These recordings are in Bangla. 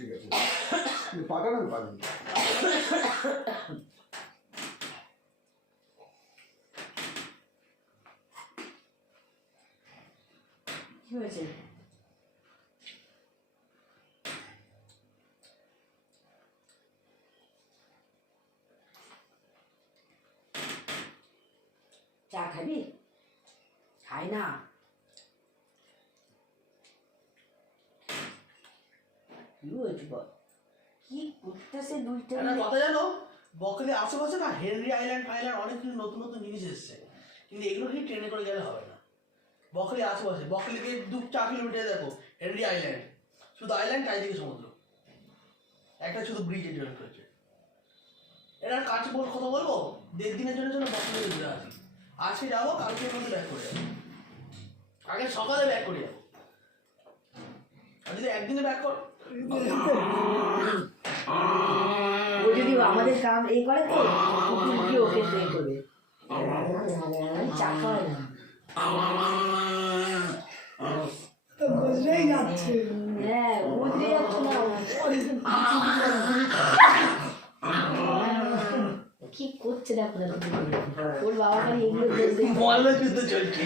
ঠিক আছে কিন্তু পাকানো আমি পারিনি কি হয়েছে চা খাবি খাই না হয়েছে বল কি করতেছে দুইটা কথা জানো? বকলে আশেপাশে না হেনরি আইল্যান্ড ফাইল্যান্ড অনেক কিছু নতুন নতুন জিনিস এসছে। কিন্তু এগুলো কি ট্রেনে করে গেলে হবে না? বকলি আশেপাশে বকলিকে দু চার কিলোমিটার দেখো হেনরি আইল্যান্ড শুধু আইল্যান্ড চারিদিকে সমুদ্র। একটা শুধু ব্রিজে জয়েন করেছে। এরা কাছে বল কথা বলব? দেড় দিনের জন্য জন্য বকলিকে ঘুরে আসি। আজকে যাব কালকের মধ্যে ব্যাক করে যাব। আগে সকালে ব্যাক করে যাব। আর যদি একদিনে ব্যাক কর ও যদি আমাদের কাম এই করে তো কুকুর গিয়ে ওকে ট্রেন করবে আমি চা খাওয়াই না বুঝলেই যাচ্ছে হ্যাঁ বুঝতে যাচ্ছে না কি করছে দেখো ওর বাবা খালি এগুলো মল্ল যুদ্ধ চলছে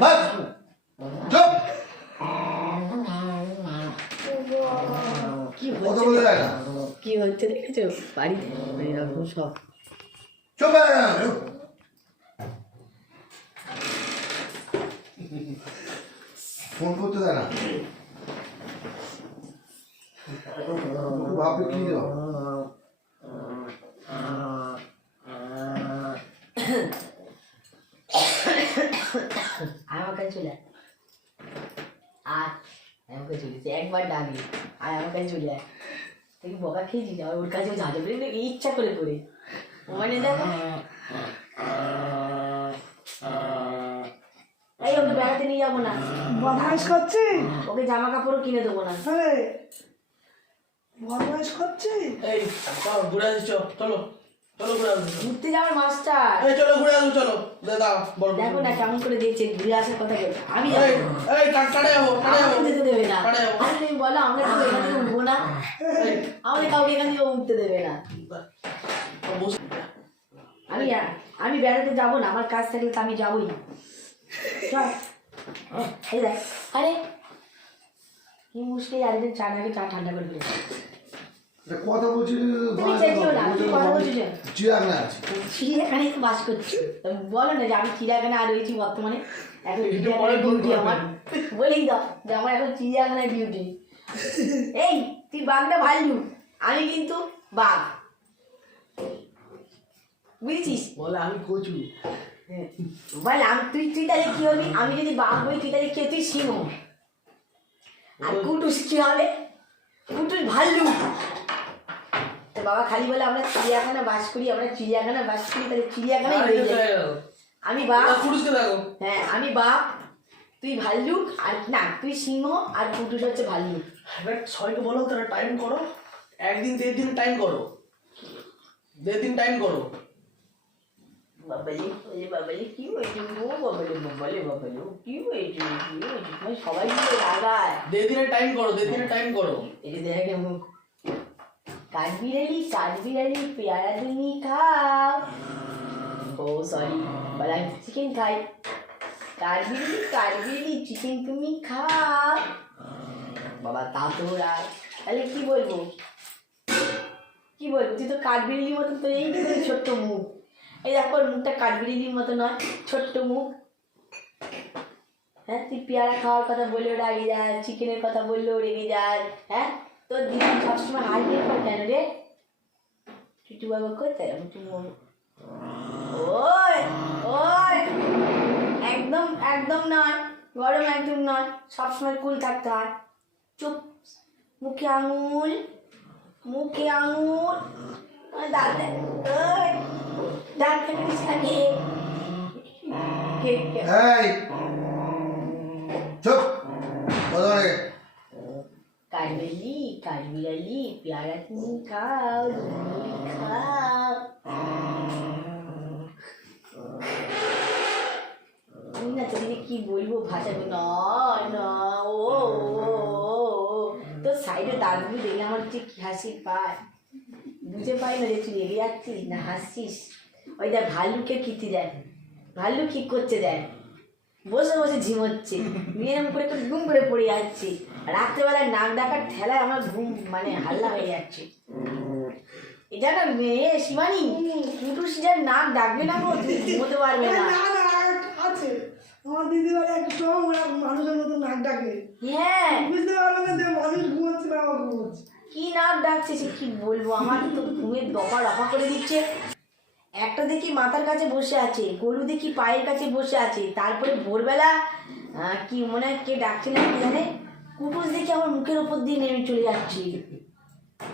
বাস চুপ। কি হচ্ছে কি হচ্ছে দেখেছ? বাড়িতে এরকম সব। চুপ। ফোন করতে দেয় না ভাববে কি দেওয়া আমার কাছে চলে আয়। আয় আমার কাছে চলে এসে একবার ডাকি আর আমার কাছে চলে আয়। তুই বকা খেয়েছিস আর ওর কাছে ঝাঁঝা করে নাকি ইচ্ছা করে করে। মানে দেখো এই ওকে বেড়াতে নিয়ে যাব না। বদমাইশ করছি? ওকে জামা কাপড়ও কিনে দেবো না। বদমাইশ করছি? এই চলো ঘুরে আসি চলো। চলো ঘুরে ঘুরতে যাওয়ার মাস্টার। এই চলো ঘুরে চলো। দাদা বড় দেখো না কেমন করে ঘুরে আসার কথা বলছে। আমি এই যাব। এই কাটে যাব কাটে যাব। যেতে দেবে না। কাটে যাব। আর তুমি বলো আমরা তো এখান উঠবো না। আমাদের কাউকে এখান উঠতে দেবে না। আমি আমি বেড়াতে যাব না আমার কাজ থাকলে তো আমি যাবোই না। এই দেখ। আরে! কি মুশকিল আরেকদিন চা নাকি চা ঠান্ডা করে ফেলেছে কথা বলছি তুমি চেঁচিও না, তুমি কথা বলছো কেন? চিরাগনা আছে। চিড়িয়াখানায় বাস করছি। বলো না যে আমি চিড়িয়াখানায় রয়েছি বর্তমানে। এখন চিড়িয়াখানায় ডিউটি আমার। বলেই দাও যে আমার এখন চিড়িয়াখানায় ডিউটি এই তুই বাঘটা ভাল্লু আমি কিন্তু বাঘ। বুঝেছিস? বলে আমি কচু। বল আমি তুই তুই তাহলে কি হবি? আমি যদি বাঘ হই তুই তাহলে কি তুই সিংহ। আর কুটুস কি হবে? কুটুস ভাল্লু। তো বাবা খালি বলে আমরা চিড়িয়াখানা বাস করি আমরা চিড়িয়াখানা বাস করি তাহলে চিড়িয়াখানায় হয়ে যায় আমি দেখো। হ্যাঁ আমি বাঘ তুই ভাল্লুক আর না তুই সিংহ আর কুটুস হচ্ছে ভাল্লুক। এবার সবাইকে বলো তারা টাইম করো। একদিন দেড় দিন টাইম করো। দেড় দিন টাইম করো। বাবালি ওরে বাবালি কি হয়েছে ও বাবালি বাবালি বাবালি ও কি হয়েছে? কি হয়েছে? সবাই মিলে রাগায়। দেড় দিনের টাইম করো দেড় দিনের টাইম করো। এই যে দেখে মুখ কাঠবিড়ালি কাঠবিড়ালি, পেয়ারা তুমি খাও। ও সরি বলা চিকেন খাই। কাঠবিড়ালি কাঠবিড়ালি চিকেন তুমি খাও। বাবা তা তো রাগ তাহলে কি বলব? কি বলব? তুই তো কাঠবিড়ালির মতন তো এই ছোট্ট মুখ। এই দেখো মুখটা কাঠবিড়ালির মতো নয়, ছোট্ট মুখ। হ্যাঁ তুই পেয়ারা খাওয়ার কথা বললেও রাগে যায় চিকেনের কথা বললেও রেগে যায় হ্যাঁ? তোর দিদি সবসময় হারিয়ে পর কেন রে? চুটু বাবা চুমু ওই ওই, একদম একদম নয়, গরম একদম নয়, সবসময় কুল থাকতে হয়। চুপ, মুখে আঙুল মুখে আঙুল। দাঁত দাঁত দেখিস নাকি? কে? কে এই, চুপ বলে কাঠবিড়ালি কাঠবিড়ালি পেয়ারা তুমি খাও তুমি খাও তুমি না তোকে কি বলব ভাষা না না ও। তোর সাইডে দাঁতগুলো দেখলে আমার যে কি হাসি পায় বুঝে পাই না রে তুই রেগে যাচ্ছিস না হাসছিস ওই দেখ ভাল্লুকে কীর্তি দেয় ভাল্লুক কি করছে দেখ বসে বসে ঝিমোচ্ছে নিয়ম করে ঘুম করে পড়ে যাচ্ছে রাত্রেবেলায় নাক ডাকার ঠেলায় আমার ঘুম মানে হাল্লা হয়ে যাচ্ছে। এটা না মেয়ে শিবানী কুটুস যার নাক ডাকবে না গো তুমি ঘুমোতে পারবে না। আছে। আমার দিদি বাড়ি একটা স্ট্রং মানুষের মতো নাক ডাকে। হ্যাঁ। বুঝতে পারবে না যে মানুষ ঘুমাচ্ছে না আমার ঘুমাচ্ছে। কি নাক ডাকছে সে কি বলব আমার তো ঘুমের দফা রফা করে দিচ্ছে। একটা দেখি মাথার কাছে বসে আছে গরু দেখি পায়ের কাছে বসে আছে তারপরে ভোরবেলা কি মনে হয় কে ডাকছে না কি জানে? কুটুস দেখি আমার মুখের ওপর দিয়ে নেমে চলে যাচ্ছে।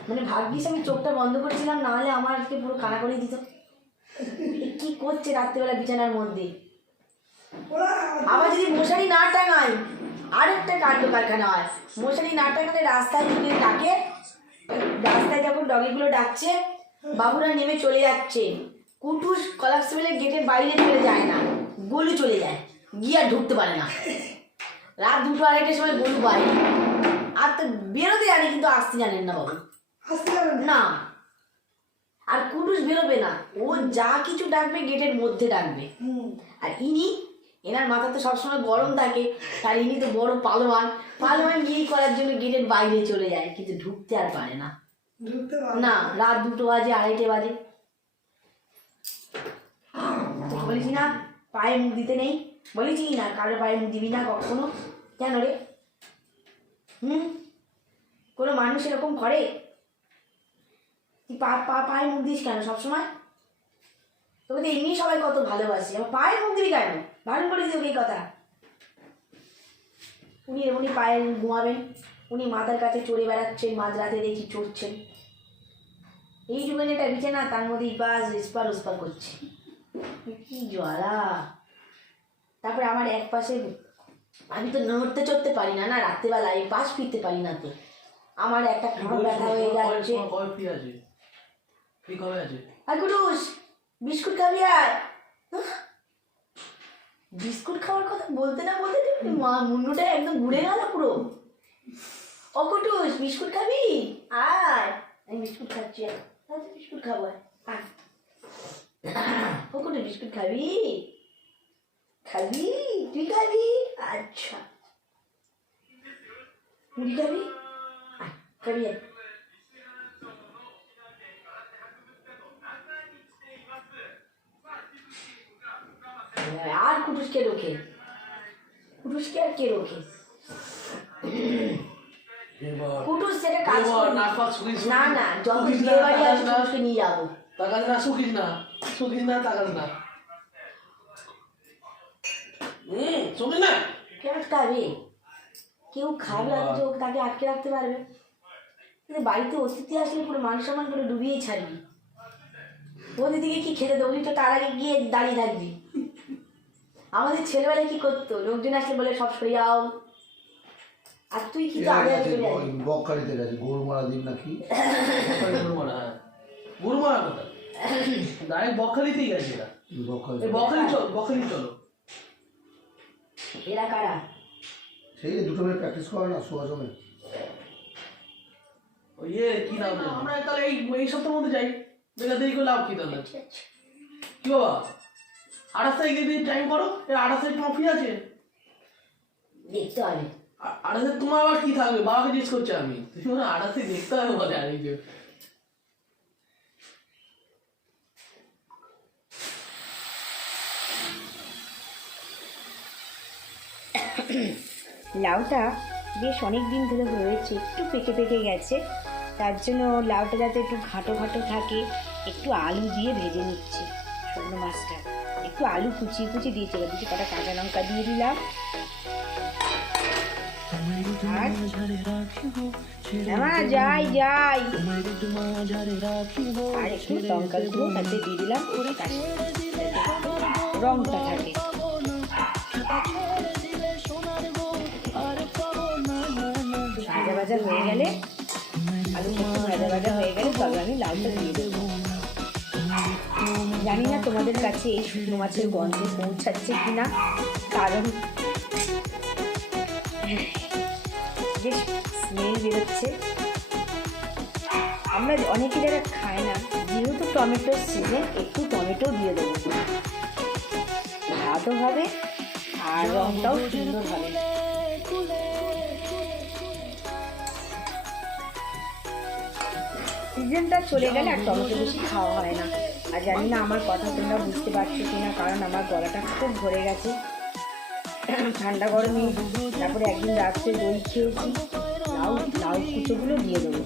মানে ভাগ্যিস আমি চোখটা বন্ধ করেছিলাম নাহলে আমার আজকে পুরো কানা করে দিত। কি করছে রাত্রেবেলা বিছানার মধ্যে? আবার যদি মশারি না টাঙাই আরেকটা কাণ্ড কারখানা হয়। মশারি না টাঙালে রাস্তায় যদি ডাকে রাস্তায় যখন ডগিগুলো ডাকছে, বাবুরা নেমে চলে যাচ্ছে। কুটুস কলাপসিবলের গেটের বাইরে চলে যায় না, গলু চলে যায়, গিয়ে ঢুকতে পারে না। রাত দুটো আড়াইটার সময় গরু বাইরে আর তো বেরোতে জানি কিন্তু আসতে জানেন না বাবু। আসতে না? আর কুটুস বেরোবে না। ও যা কিছু ডাকবে গেটের মধ্যে ডাকবে। আর ইনি এনার মাথা তো সবসময় গরম থাকে আর ইনি তো বড় পালোয়ান। পালোয়ান গিয়ে করার জন্য গেটের বাইরে চলে যায় কিন্তু ঢুকতে আর পারে না। না। রাত দুটো বাজে আড়াইটে বাজে। বলিস না পায়ে মুখ দিতে নেই। বলেছি না, কারও পায়ে মুখ দিবি না কখনো। কেন রে? হুম? কোনো মানুষ এরকম করে? তুই পা পা পায়ে মুখ দিস কেন সবসময়? তোকে তো এমনি সবাই কত ভালোবাসে। আমার পায়ে মুখ দিবি কেন? বারণ করে দিও এই কথা। উনি উনি পায়ে ঘুমাবেন। উনি মাথার কাছে চড়ে বেড়াচ্ছেন, মাঝরাতে দেখি চড়ছেন। এই যুগের এটা বিছানা তার মধ্যে ইপাস ইস্পার উস্পার করছে। কি জ্বালা? তারপরে আমার এক পাশে আমি তো নড়তে চড়তে পারি না না রাত্রেবেলায় পাশ ফিরতে পারি না তো। আমার একটা খাবার ব্যথা হয়ে যাচ্ছে। আর কুটুস বিস্কুট খাবি আর? বিস্কুট খাওয়ার কথা বলতে না বলতে মা মুন্ডুটা একদম ঘুরে গেল পুরো। ও কুটুস বিস্কুট খাবি? আয়। আমি বিস্কুট খাচ্ছি আর বিস্কুট খাব আয়। আয় ও কুটু বিস্কুট খাবি খাবি তুই খাবি আচ্ছা মুড়ি খাবি আয় খাবি আয় আর কুটুসকে রোখে কুটুসকে আর কে রোখে এবার কুটুস সেটা কাজ এবার করবে নাক ফাক শুকিস না না যখন শুকিস না, বিয়ে বাড়ি তাকাস আসবে না। কুটুসকে নিয়ে যাব তাকাস না শুকিস না শুকিস না তাকাস না। হুম শুকিস না। কে আটকাবে কেউ খাবে তাকে আটকে রাখতে পারবে। কিন্তু বাড়িতে অতিথি আসলে পুরো মান সম্মান করে ডুবিয়েই ছাড়বি। অতিথিকে কি খেতে দেবো? তো তার আগে গিয়ে দাঁড়িয়ে থাকবি। আমাদের ছেলেবেলায় কি করতো? লোকজন আসলে বলে সব সরে যাও। আর তুই কি আগে আগে বকখালিতে গেছে গরু মারা দিন নাকি? গরু মারা হ্যাঁ। গরু মারা কথা ডাইরেক্ট বকখালিতেই গেছে এরা। বকখালি। চলো বকখালি চলো। এরা কারা? সেই যে দুটো মিনিট প্র্যাকটিস করে না শোয়া সময় ওই ইয়ে কি নাম আমরা তাহলে এই এই সপ্তাহের মধ্যে যাই। বেকার দেরি করে লাভ কি তাহলে? কি বাবা? আঠাশ তারিখে টাইম করো এই আঠাশ তারিখ তোমার ফ্রি আছে? দেখতে হবে। আঠাশে তোমার আবার কি থাকবে? বাবাকে জিজ্ঞেস করছি আমি। তুমি আঠাশে দেখতে হবে বলে আমি যে লাউটা বেশ অনেক দিন ধরে হয়েছে, একটু পেকে পেকে গেছে। তার জন্য লাউটা যাতে একটু ঘাটো ঘাটো থাকে, একটু আলু দিয়ে ভেজে নিচ্ছি শুকনো মাছটা। একটু আলু কুচিয়ে কুচিয়ে দিয়েছি এবার দুটো কটা কাঁচা লঙ্কা দিয়ে দিলাম। যাই যাই। আর একটু লঙ্কা দিয়ে দিলাম রংটা থাকে। ভাজা হয়ে গেলে আলু একটু ভাজা ভাজা হয়ে গেলে তবে আমি লাউটা দিয়ে দেবো। জানি না তোমাদের কাছে এই শুকনো মাছের গন্ধ পৌঁছাচ্ছে কিনা, কারণ বেশ স্মেল বেরোচ্ছে। আমরা অনেকে যারা খায় না, যেহেতু টমেটোর সিজন একটু টমেটো দিয়ে দেবো। স্বাদও হবে আর রঙটাও সুন্দর হবে। সিজনটা চলে গেলে আর টমেটো বেশি খাওয়া হয় না। আর জানি না আমার কথা তোমরা বুঝতে পারছ কিনা, কারণ আমার গলাটা খুব ভরে গেছে। ঠান্ডা গরমে তারপরে একদিন রাত্রে দই খেয়েছি, লাউ লাউ কুচোগুলো দিয়ে দেবো।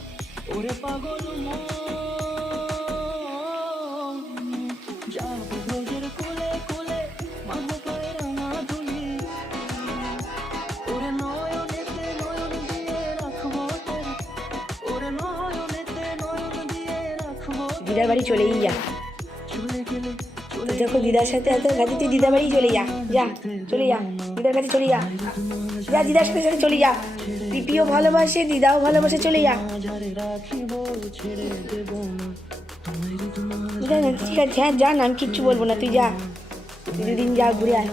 দিদার বাড়ি চলেই যা। দেখো দিদার সাথে এত কাছে তুই দিদার বাড়ি চলে যা যা, চলে যা, দিদার কাছে চলে যা। যা, দিদার সাথে সাথে চলে যা। পিপিও ভালোবাসে, দিদাও ভালোবাসে, চলে যা। ঠিক আছে হ্যাঁ যা না আমি কিচ্ছু বলব না, তুই যা। দুদিন যা ঘুরে আয়।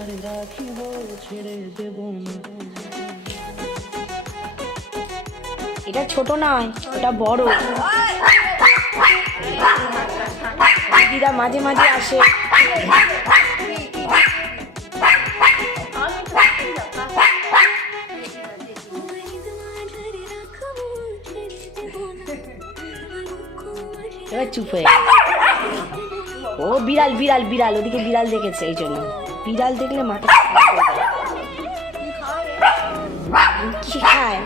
এটা ছোট নয় ওটা বড়। দিদা মাঝে মাঝে আসে। এবার চুপ হয়ে। ও বিড়াল বিড়াল বিড়াল, ওদিকে বিড়াল দেখেছে এই জন্য। বিড়াল দেখলে মাথা কি খায়?